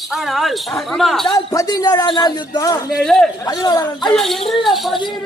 ஆனால் 17ஆம் நாள் யுத்தம். 17 ஐயா இன்றைய 17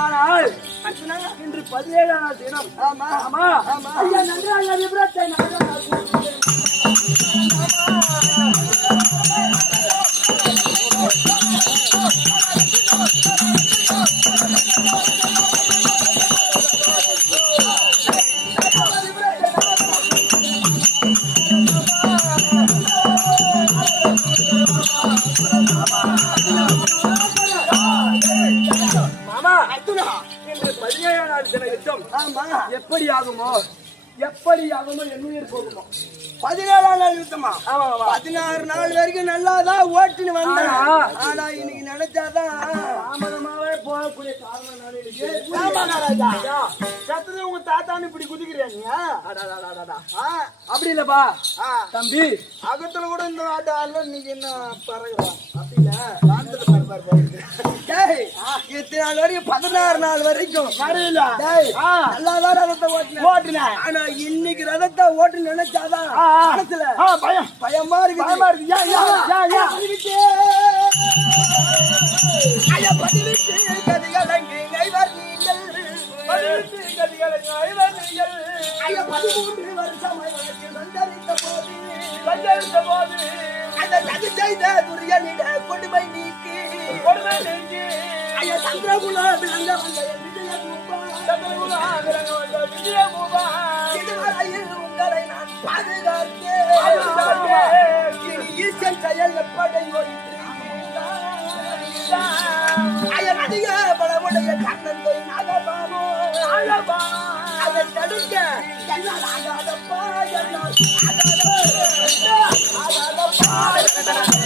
ஆனால் இன்று 17ஆம் தினம். ஆமா ஆமா ஐயா நன்றாக விபரத்தை இன்று 17ஆம் தின யுத்தம் எப்படி ஆகுமோ என் உயிர் போகுமோ? 17ஆம் நாள் யுத்தமா? ஆமா 16 நாள் வரைக்கும் நல்லாதான் ஓட்டுன்னு வந்தேன். ஆனா இன்னைக்கு நினைச்சாதான் தாமதமாவே போகக்கூடிய காரணம் உங்க தாத்தான்னு இப்படி குதிக்கிறீங்க. அப்படி இல்லப்பா தம்பி, அகத்துல கூட இந்த ஆட்டால நீங்க என்ன பறகுறான் அப்படி இல்ல இத்தனை நாள் வரைக்கும் 16 நாள் வரைக்கும் வரையில நல்லாதான் ரதத்தை ஓட்டுனேன். ஆனா இன்னைக்கு ரதத்தை ஓட்டு நினைச்சாதான் மனசுல பயமா இருக்கு. கொண்டு போய் நீக்கி சந்திரகுல விளங்க இதுவரையில் உங்களை நான் பாதுகாத்தேன். ஈசன் செயல் எப்படை அதிக பலமுடைய கண்ணந்தை நாகபானோ அதை தடுக்க என்னால் ஆகாதப்பா, என்னால் ஆகாதப்பா.